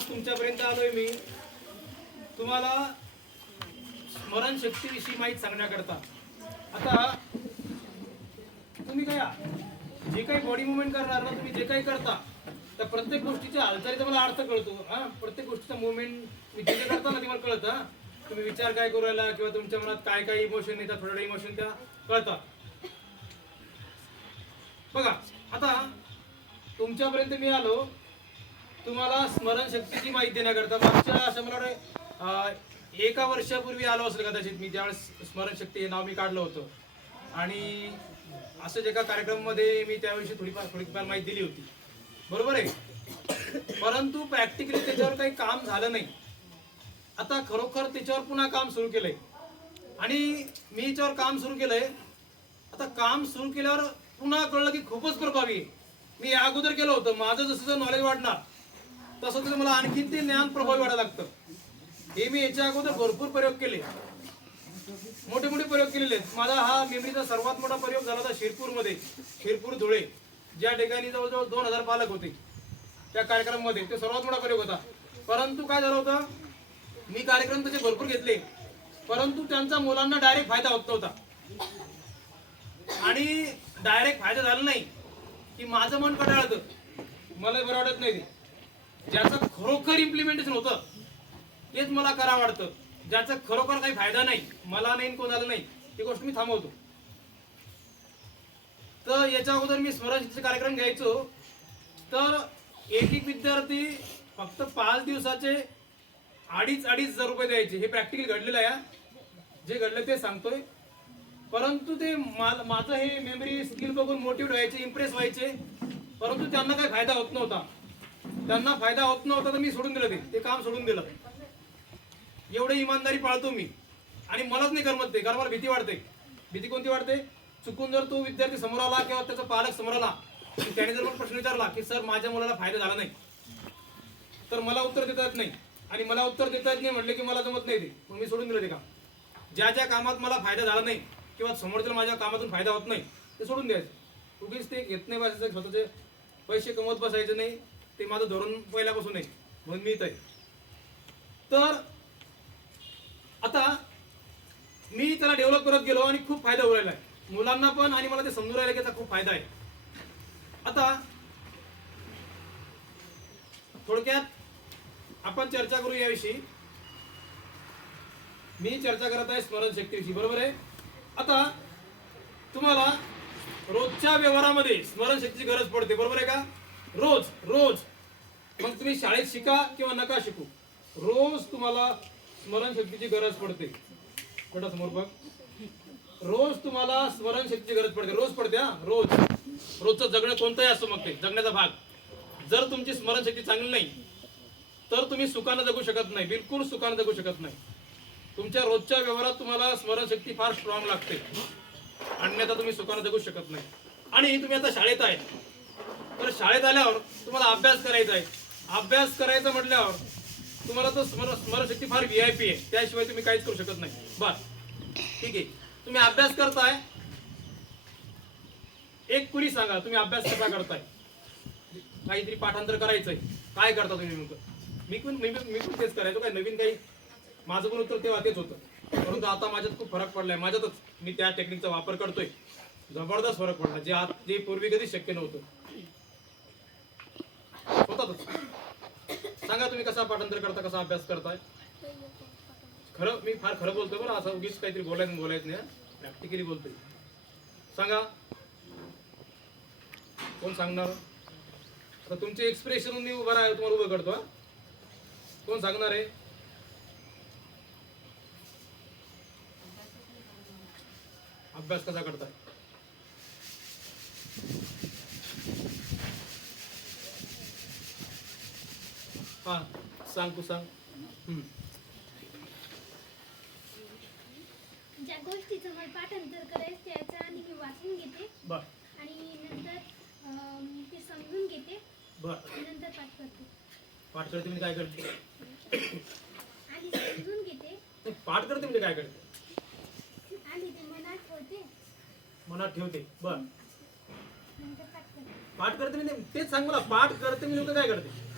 आज तुमच्यापर्यंत आलोय मी. तुम्हाला स्मरणशक्तीविषयी माहीत सांगण्याकरता. आता तुम्ही काय जे काही बॉडी मुवमेंट करणार ना तुम्ही जे काही करता त्या प्रत्येक गोष्टीच्या हालचालीचा मला अर्थ कळतो. हा प्रत्येक गोष्टीचा मुवमेंट मी जे करता ना ते मला कळतं तुम्ही विचार काय करू राहिला किंवा तुमच्या मनात काय काय इमोशन येतात थोड्या इमोशन त्या कळतात. बघा आता तुमच्यापर्यंत मी आलो. तुम्हाला स्मरणशक्तीची माहिती देण्याकरता मागच्या असं मला वाटतं, एका वर्षापूर्वी आलो असेल कदाचित मी त्यावेळेस स्मरणशक्ती हे नाव मी काढलं होतं. आणि असंच एका कार्यक्रमामध्ये मी त्याविषयी थोडीफार थोडीफार माहिती दिली होती. बरोबर आहे? परंतु प्रॅक्टिकली त्याच्यावर काही काम झालं नाही. आता खरोखर त्याच्यावर पुन्हा काम सुरू केलंय. आणि मी याच्यावर काम सुरू केलंय. आता काम सुरू केल्यावर पुन्हा कळलं की खूपच प्रभावी मी अगोदर केलं होतं. माझं जसं जसं नॉलेज वाढणार तसं तसं मला आणखीन ते ज्ञान प्रभावी वाटायला लागतं. हे मी याच्या अगोदर भरपूर प्रयोग केले. मोठे मोठे प्रयोग केलेले आहेत. माझा हा मेमरीचा सर्वात मोठा प्रयोग झाला होता शिरपूरमध्ये शिरपूर धुळे ज्या ठिकाणी जवळजवळ दोन हजार पालक होते. त्या कार्यक्रमामध्ये ते सर्वात मोठा प्रयोग होता. परंतु काय झालं होतं? मी कार्यक्रम तसे भरपूर घेतले. परंतु त्यांचा मुलांना डायरेक्ट फायदा होत नव्हता. आणि डायरेक्ट फायदा झाला नाही. की माझं मन कटाळतं. मला बरं वाटत नाही ते. ज्याचं खरोखर इम्प्लिमेंटेशन होतं तेच मला करा वाटतं. ज्याचा खरोखर काही फायदा नाही मला नाही कोणाला नाही ती गोष्ट मी थांबवतो. तर याच्या अगोदर मी स्मरणशक्तीचे कार्यक्रम घ्यायचो. तर एक एक विद्यार्थी फक्त पाच दिवसाचे अडीच अडीच हजार रुपये द्यायचे. हे प्रॅक्टिकल घडलेलं आहे जे घडलं ते सांगतोय. परंतु ते माझं हे मेमरी स्किल बघून मोटिवेट व्हायचे इम्प्रेस व्हायचे. परंतु त्यांना काही फायदा होत नव्हता. त्यांना फायदा होत नव्हता तर मी सोडून दिलं ते. ते काम सोडून दिलं. एवढे इमानदारी पाळतो मी. आणि मलाच नाही करमत ते. कारण मला भीती वाटते भीती कोणती वाटते चुकून जर तो विद्यार्थी समोर आला किंवा त्याचा पालक समोर आला त्याने जर मला प्रश्न विचारला की सर माझ्या मुलाला फायदा झाला नाही. तर मला उत्तर देता येत नाही. आणि मला उत्तर देता येत नाही म्हटलं की मला जमत नाही ते. मग मी सोडून दिलं ते काम. ज्या ज्या कामात मला फायदा झाला नाही किंवा समोरच्या माझ्या कामातून फायदा होत नाही ते सोडून द्यायचं. उगीच ते घेत नाही बसायचं स्वतःचे पैसे कमवत बसायचे नाही. ते माझं धोरण पहिल्यापासून आहे म्हणून मी इथं आहे. तर आता मी त्याला डेव्हलप करत गेलो आणि खूप फायदा होऊ राहिला. आहे मुलांना पण आणि मला ते समजून राहिलं की याचा खूप फायदा आहे. आता थोडक्यात आपण चर्चा करू याविषयी. मी चर्चा करत आहे स्मरणशक्तीविषयी बरोबर आहे? आता तुम्हाला रोजच्या व्यवहारामध्ये स्मरणशक्तीची गरज पडते बरोबर आहे का? रोज रोज. मग तुम्ही शाळेत शिका किंवा नका शिकू. रोज तुम्हाला स्मरणशक्तीची गरज पडते. बेटा समोर बघ. रोज तुम्हाला स्मरणशक्तीची गरज पडते. रोज पडते हा? रोज. रोजचं जगणं कोणतंही असो मग ते जगण्याचा भाग. जर तुमची स्मरणशक्ती चांगली नाही तर तुम्ही सुखानं जगू शकत नाही. बिलकुल सुखानं जगू शकत नाही. तुमच्या रोजच्या व्यवहारात तुम्हाला स्मरणशक्ती फार स्ट्रॉंग लागते. अन्यथा तुम्ही सुखानं जगू शकत नाही. आणि तुम्ही आता शाळेत आहे. तर शाळेत आल्यावर तुम्हाला अभ्यास करायचा आहे. अभ्यास करायचा म्हटल्यावर तुम्हाला तो स्मर स्मरणशक्ती फार व्ही आय पी आहे. त्याशिवाय तुम्ही काहीच करू शकत नाही. बर. ठीक आहे. तुम्ही अभ्यास करताय. एक कुणी सांगा तुम्ही अभ्यास कसा करताय? काहीतरी पाठांतर करायचंय. काय करता तुम्ही नेमकं? मी पण मी पण मी पण तेच करायचो. काय नवीन काही? माझं पण उत्तर तेव्हा तेच होतं. परंतु आता माझ्यात खूप फरक पडलाय. माझ्यातच मी त्या टेक्निकचा वापर करतोय. जबरदस्त फरक पडला. जे आत जे पूर्वी कधी शक्य नव्हतं होतातच सांगा तुम्ही कसा पाठांतर करता कसा अभ्यास करताय? खरं मी फार खरं बोलतोय बरं असं उगीच काहीतरी बोलायचं बोलायचं नाही प्रॅक्टिकली बोलतोय. सांगा. कोण सांगणार? आता तुमचे एक्सप्रेशन मी उभा राहा तुम्हाला उभं करतो कोण सांगणार आहे? अभ्यास कसा करताय? हा सांग तू सांग. हम्म. ज्या गोष्टीचं मला पाठांतर करायचं त्याचं आणि मी वाचून घेते. बर आणि नंतर अं, ते समजून घेते. बर आणि नंतर पाठ करते. पाठ करते म्हणजे काय करते? आधी समजून घेते. नाही, पाठ करते म्हणजे काय करते? आधी ते मनात ठेवते. मनात ठेवते. बर. नंतर पाठ करते. पाठ करते म्हणजे तेच सांग मला. पाठ करते म्हणजे नेमकं काय करते?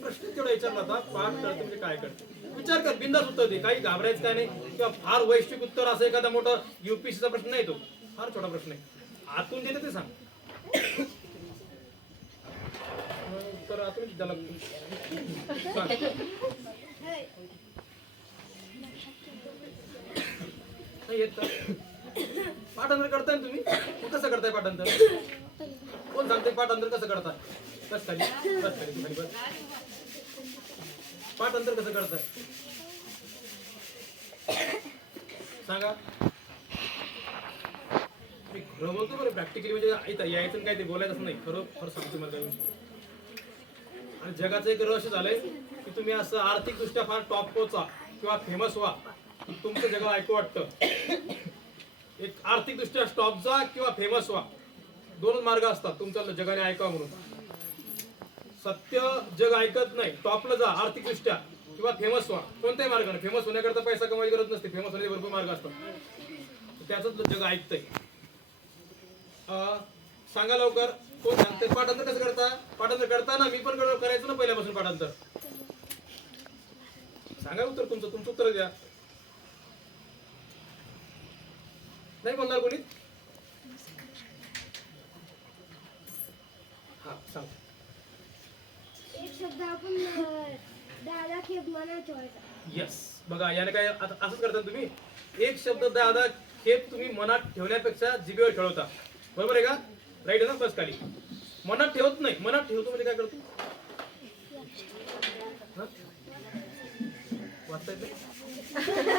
प्रश्न तेवढा विचारला होता. पाठ करते म्हणजे काय करते? विचार कर बिंदास उत्तर दे. काही घाबरायचं काय नाही. किंवा फार वैश्विक उत्तर असं एखादा मोठा युपीसीचा प्रश्न नाही तो. फार छोटा प्रश्न आहे. आतून दिले ते सांग. तर आतून त्याला नाही येत पाठांतर करताय ना तुम्ही? कसं करताय पाठांतर? पाठांतर कसं करताय बस खाली बस खाली खाली बस. पाठांतर कसं करताय सांगा. मी खरं बोलतो बरं प्रॅक्टिकली म्हणजे यायचं काय ते बोलायचं नाही. खरं खरं सांगतो मला काही. आणि जगाचं एक रहस्य झालंय की तुम्ही असं आर्थिकदृष्ट्या फार टॉप पोचा किंवा फेमस व्हा तुमचं जगाला ऐकू वाटतं. एक आर्थिकदृष्ट्या टॉप जा किंवा फेमस व्हा. दोनच मार्ग असतात तुमच्या जगाने ऐका म्हणून. सत्य जग ऐकत नाही टॉपला जा आर्थिकदृष्ट्या किंवा फेमस व्हा. कोणत्याही मार्गाने. फेमस होण्याकरता पैसा कमाई गरज नसते फेमस होण्याचे भरपूर मार्ग असतात. त्याच जग ऐकतंय. अं, सांगा लवकर कोण सांगते पाठांतर कसं करता? पाठांतर करताना मी पण करायचं करायचो ना पहिल्यापासून पाठांतर? सांगा उत्तर तुमचं तुमचं उत्तर द्या. नाही बोलणार कोणी हा सांग. एक शब्द आपण दादा खेप मना ठेवायचा येस बघा याने काय आता असंच करता तुम्ही? एक शब्द दादा खेप तुम्ही मनात ठेवण्यापेक्षा जिभेवर ठेवता बरोबर आहे का? राईट आहे ना बस खाली. मनात ठेवत नाही. मनात ठेवतो म्हणजे काय करतो? वाचता येत नाही?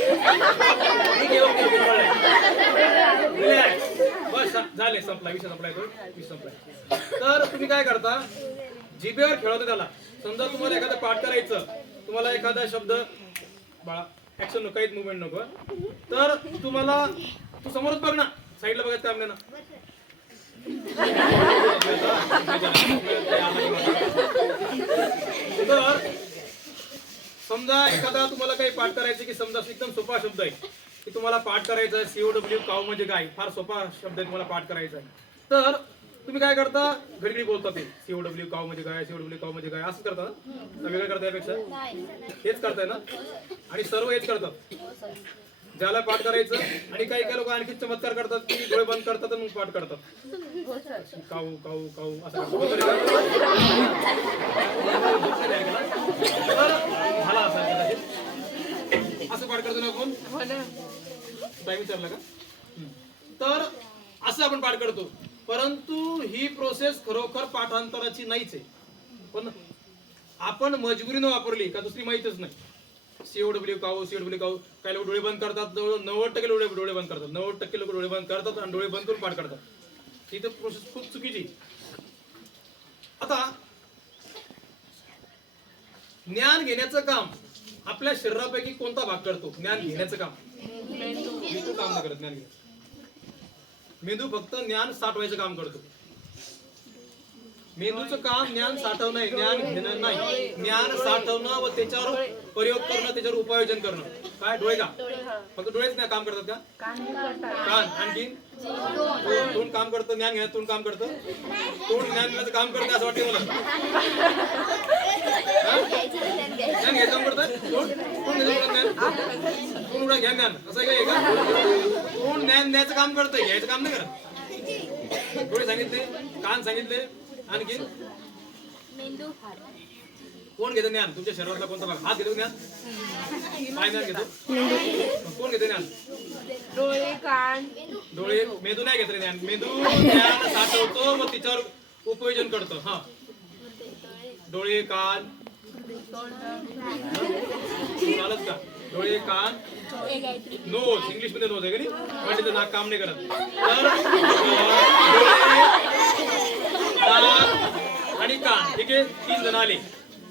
ठीक आहे, ओके, ओके, कळलंय. Relax. बस झाले संपला विषय संपलाय तो. संपलाय. तर तुम्ही काय करता? जिभेवर खेळवता त्याला. समजा तुम्हाला एखादं पाठ करायचं तुम्हाला एखादा शब्द बाळा ऍक्शन नको काहीच मुवमेंट नको. तर तुम्हाला तू समोरच बघ ना साईडला बघायचं काम ना तर समजा एखादा तुम्हाला काही पाठ करायचं की समजा एकदम सोपा शब्द आहे. की तुम्हाला पाठ करायचं आहे सीओ डब्ल्यू काव म्हणजे काय? फार सोपा शब्द आहे तुम्हाला पाठ करायचा आहे. तर तुम्ही काय करता? घरी बोलता ते. सीओ डब्ल्यू काव म्हणजे काय? सीओ डब्ल्यू काव म्हणजे काय? असं करता ना? वेगळं करता यापेक्षा? हेच करताय ना? आणि सर्व हेच करतात? ज्याला पाठ करायचं आणि काही काही लोक आणखी चमत्कार करतात की डोळे बंद करतात मग पाठ करतात. काऊ काऊ काऊ असं झाला असं पाठ करतो ना कोण टाइम विचारला का? तर असं आपण पाठ करतो. परंतु ही प्रोसेस खरोखर पाठांतराची नाहीच आहे. पण आपण मजबुरीनं वापरली का दुसरी माहीतच नाही. CO W COW CO W cow काही लोक डोळे बंद करतात जवळ नव्वद टक्के लोक डोळे बंद करतात नव्वद टक्के लोक डोळे बंद करतात आणि डोळे बंद करून पाठ करतात. ही तर प्रोसेस खूप चुकीची आता ज्ञान घेण्याचं काम आपल्या शरीरापैकी कोणता भाग करतो? ज्ञान घेण्याचं काम. मेंदू काम नाही करत ज्ञान घेण्याचं मेंदू फक्त ज्ञान साठवायचं काम करतो. मेंदूचं काम ज्ञान साठवणं आहे ज्ञान घेणं नाही. ज्ञान साठवणं व त्याच्यावर प्रयोग करणं त्याच्यावर उपायोजन करणं. काय डोळे का? फक्त डोळेच नाही काम करतात का? कान आणखी? तोंड काम करतं ज्ञान घेण्यात तोंड काम करतं? तोंड ज्ञान घेण्याचं काम करतं असं वाटतं मला. ज्ञान घ्यायचं काम करतं? तोंड? तोंड ज्ञान तोंड घ्या ज्ञान. असं काय का तोंड ज्ञान द्यायचं काम करतंय घ्यायचं काम नाही करत. डोळे सांगितले कान सांगितले आणखी कोण घेतं ज्ञान? तुमच्या शरीरातला कोणता भाग? हात घेतो ज्ञान? काय ज्ञान घेतो? कोण घेतं ज्ञान? डोळे कान. डोळे मेंदू नाही घेत रे ज्ञान. मेंदू ज्ञान साठवतो व तिच्यावर उपयोजन करतो. हा. डोळे कान. चालत का? डोळे कान. नोज. इंग्लिशमध्ये नोज आहे का नाही? म्हणजे ते नाक काम नाही करत. तर नाक आणि कान. ठीक आहे? तीन जण आले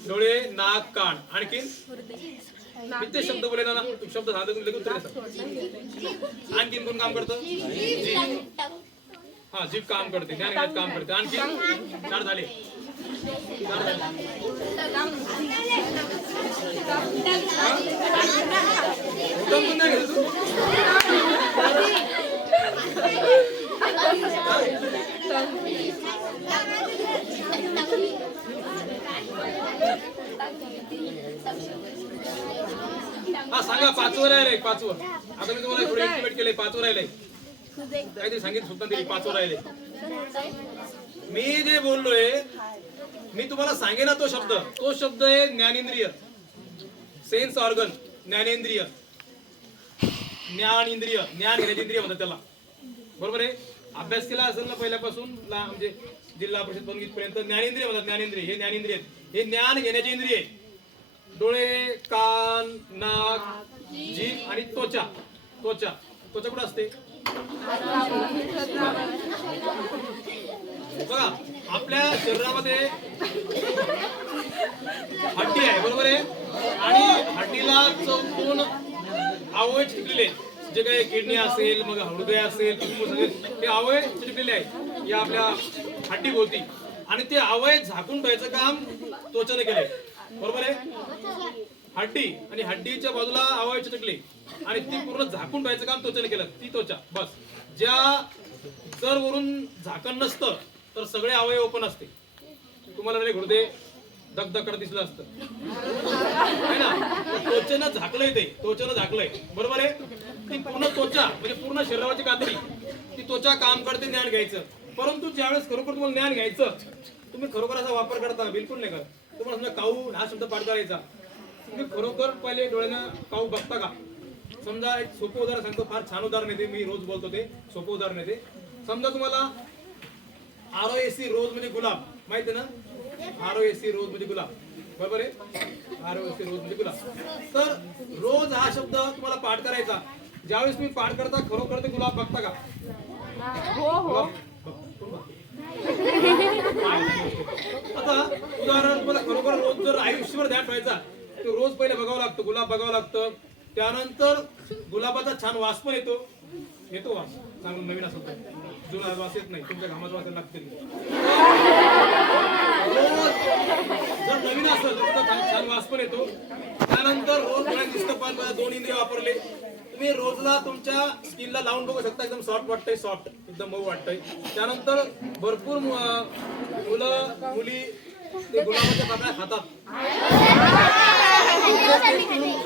डोळे नाक कान. आणखी मी शब्द बोले ना शब्द सांगतो तुम्ही लगेच उत्तर देता आणखीन कोण काम करतं? हा जीभ काम करते. ज्ञान काम करते. आणखी चार झाले. चार झाले उत्तम पण नाही घेतलं तू हा सांगा पाचवं राहिलंय पाचवं. आता मी तुम्हाला थोडं एस्टिमेट केलंय पाचवं राहिलंय. काहीतरी सांगितलं सुद्धा दिली पाचवं राहिले. मी जे बोललोय मी तुम्हाला सांगेन ना तो शब्द. तो शब्द आहे ज्ञानेंद्रिय. Sense organ ज्ञानेंद्रिय. ज्ञान इंद्रिय ज्ञान घेण्याचे इंद्रिय म्हणतात त्याला. बरोबर आहे? अभ्यास केला असेल ना पहिल्यापासून म्हणजे जिल्हा परिषद पंगीत पर्यंत ज्ञानेंद्रिय म्हणतात ज्ञानेंद्रिय. हे ज्ञानेंद्रिय. हे ज्ञान घेण्याचे इंद्रिय आहे. डोळे कान नाक जीभ आणि त्वचा. त्वचा. त्वचा कुठं असते? बघा आपल्या शरीरामध्ये हड्डी आहे बरोबर आहे? आणि हड्डीला चौकोन अवयव चिटकलेले जे काही किडनी असेल मग हृदय असेल फुफ्फुस असेल ते अवयव चिटकलेले आहेत. या आपल्या हड्डी भोवती आणि ते अवयव झाकून ठेवायचं काम त्वचाने केलंय. बरोबर आहे? हड्डी. आणि हड्डीच्या बाजूला अवयव चिटकले आणि ती पूर्ण झाकून पाहायचं काम त्वचेने केलं. ती त्वचा. बस. ज्या जर वरून झाकण नसतं तर सगळे अवयव ओपन असते. तुम्हाला जरी हृदय दगदकड दिसलं असतं. है ना? त्वचेनं झाकलंय ते. त्वचेनं झाकलंय. बरोबर आहे? ती पूर्ण त्वचा म्हणजे पूर्ण शरीराची कातडी ती त्वचा काम करते ज्ञान घ्यायचं. परंतु ज्यावेळेस खरोखर तुम्हाला ज्ञान घ्यायचं तुम्ही खरोखर असा वापर करता बिलकुल नाही करत. तुम्हाला समजा काऊ हा शब्द पाठ करायचा. तुम्ही खरोखर पहिले डोळ्यानं काऊ बघता का? समजा एक सोपं उदाहरण सांगतो फार छान उदाहरण येते मी रोज बोलतो ते सोपं उदाहरण येते समजा तुम्हाला आर एस सी रोज म्हणजे गुलाब माहिती ना? आर एस सी रोज म्हणजे गुलाब. बरोबर आहे? आर एस सी रोज म्हणजे गुलाब. तर रोज हा शब्द तुम्हाला पाठ करायचा. ज्यावेळेस तुम्ही पाठ करता खरोखर ते गुलाब बघता का? हो हो? आता उदाहरण तुम्हाला खरोखर रोज जर आयुष्यभर ध्यान ठेवायचा तर रोज पहिले बघावं लागतं गुलाब बघावं लागतं. त्यानंतर गुलाबाचा छान वास पण येतो. येतो वास. चांगलं नवीन असतो जुना वास येत नाही. तुमच्या घामाचा वास लागतील. रोज जर नवीन असेल तर छान छान वास पण येतो. त्यानंतर रोज डोळ्यात दिसतं दोन इंद्रिय वापरले. तुम्ही रोजला तुमच्या स्किनला लावून बघू शकता एकदम सॉफ्ट वाटतंय सॉफ्ट एकदम मऊ वाटतंय. त्यानंतर भरपूर मुलं मुली ते गुलाबाच्या पाकळ्या खातात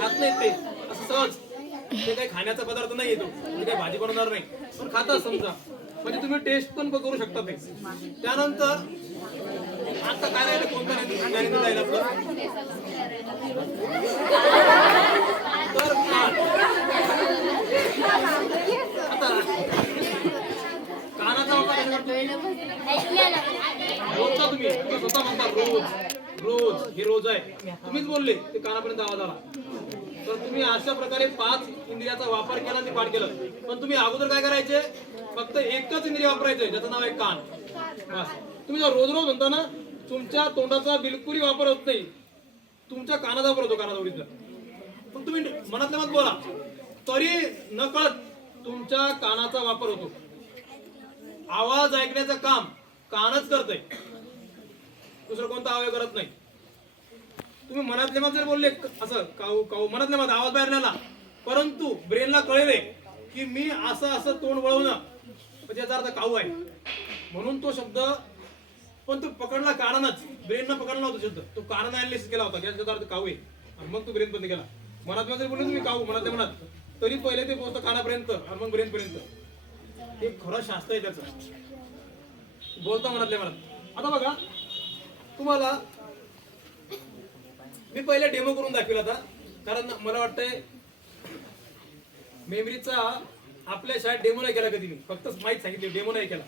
खात नाहीत ते असं सहज ते काही खाण्याचा पदार्थ नाही येतो ते काही भाजी बनवणार नाही पण खातात समजा म्हणजे तुम्ही टेस्ट पण करू शकता ते त्यानंतर आता काय राहिलं कोणतं नाही ज्ञानेंद्रिय राहिलं आपलं तर कान आता कानाचा वापर कसा रोजचा तुम्ही. तुम्ही स्वतः म्हणता रोज रोज हे रोज आहे. तुम्हीच बोलले ते कानापर्यंत आवाज आला. तर तुम्ही अशा प्रकारे पाच इंद्रियाचा वापर केला आणि पाठ केलं. पण तुम्ही अगोदर काय करायचे? फक्त एकच इंद्रिय वापरायचे ज्याचं नाव आहे कान. बस. तुम्ही जर रोज रोज म्हणता ना तुमच्या तोंडाचा बिलकुलही वापर होत नाही. तुमच्या कानाचा वापर होतो कानाजवळीचा पण तुम्ही मनातल्या मत बोला. तरी नकळत तुमच्या कानाचा वापर होतो. आवाज ऐकण्याचं काम कानच करतय. दुसरं कोणता अवयव करत नाही. तुम्ही मनातले मत जर बोलले असं काऊ काऊ मनातले मत आवाज बाहेर नेला परंतु ब्रेनला कळले की मी असं असं तोंड वळवणं म्हणजे याचा अर्थ काऊ आहे. म्हणून तो शब्द पण तो पकडला कारणच ब्रेननं पकडला होता शब्द. तो कारण अनालिसिस केला होता. याचा अर्थ काऊ आहे. आणि मग तो ब्रेन बंद केला. मनात जर बोलले तुम्ही काऊ मनातल्या मनात तरी पहिले ते पोहोचतं कानापर्यंत आणि मग ब्रेन पर्यंत हे खरं शास्त्र आहे त्याचं. बोलता मनातल्या मनात आता बघा तुम्हाला मी पहिले डेमो करून दाखविला आता. कारण मला वाटतंय मेमरीचा आपल्या शाळेत डेमो नाही केला कधी मी. फक्त माहीत सांगितली डेमो नाही केला.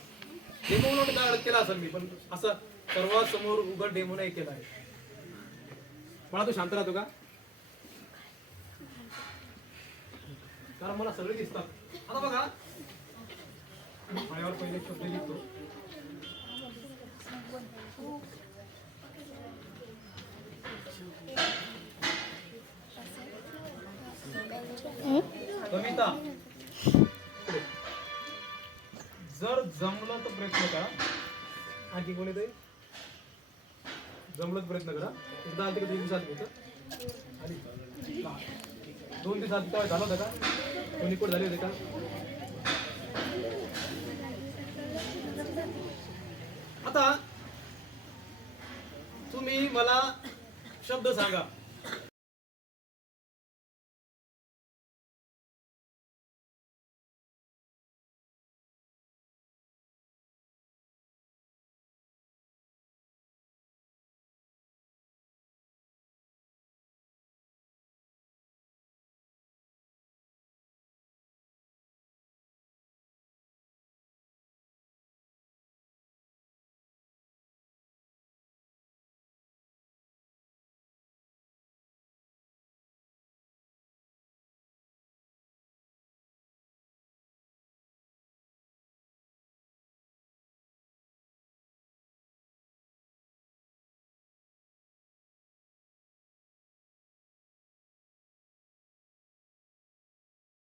डेमो म्हणून केला असेल मी पण असं सर्वांसमोर उघड डेमो नाही केला आहे. मला तू शांत राहतो का? कारण मला सगळे दिसतात. आता बघा. पहिले शब्द लिहितो. कविता जर जमलं तर प्रयत्न करा. आणखी कोणी ते जमलं प्रयत्न करा. एकदा आलते का दोन दिवसात होतं. आली दोन दिवसात तेव्हा झालं होतं का? कोणी कोण झाले होते का? आता तुम्ही मला शब्द सांगा.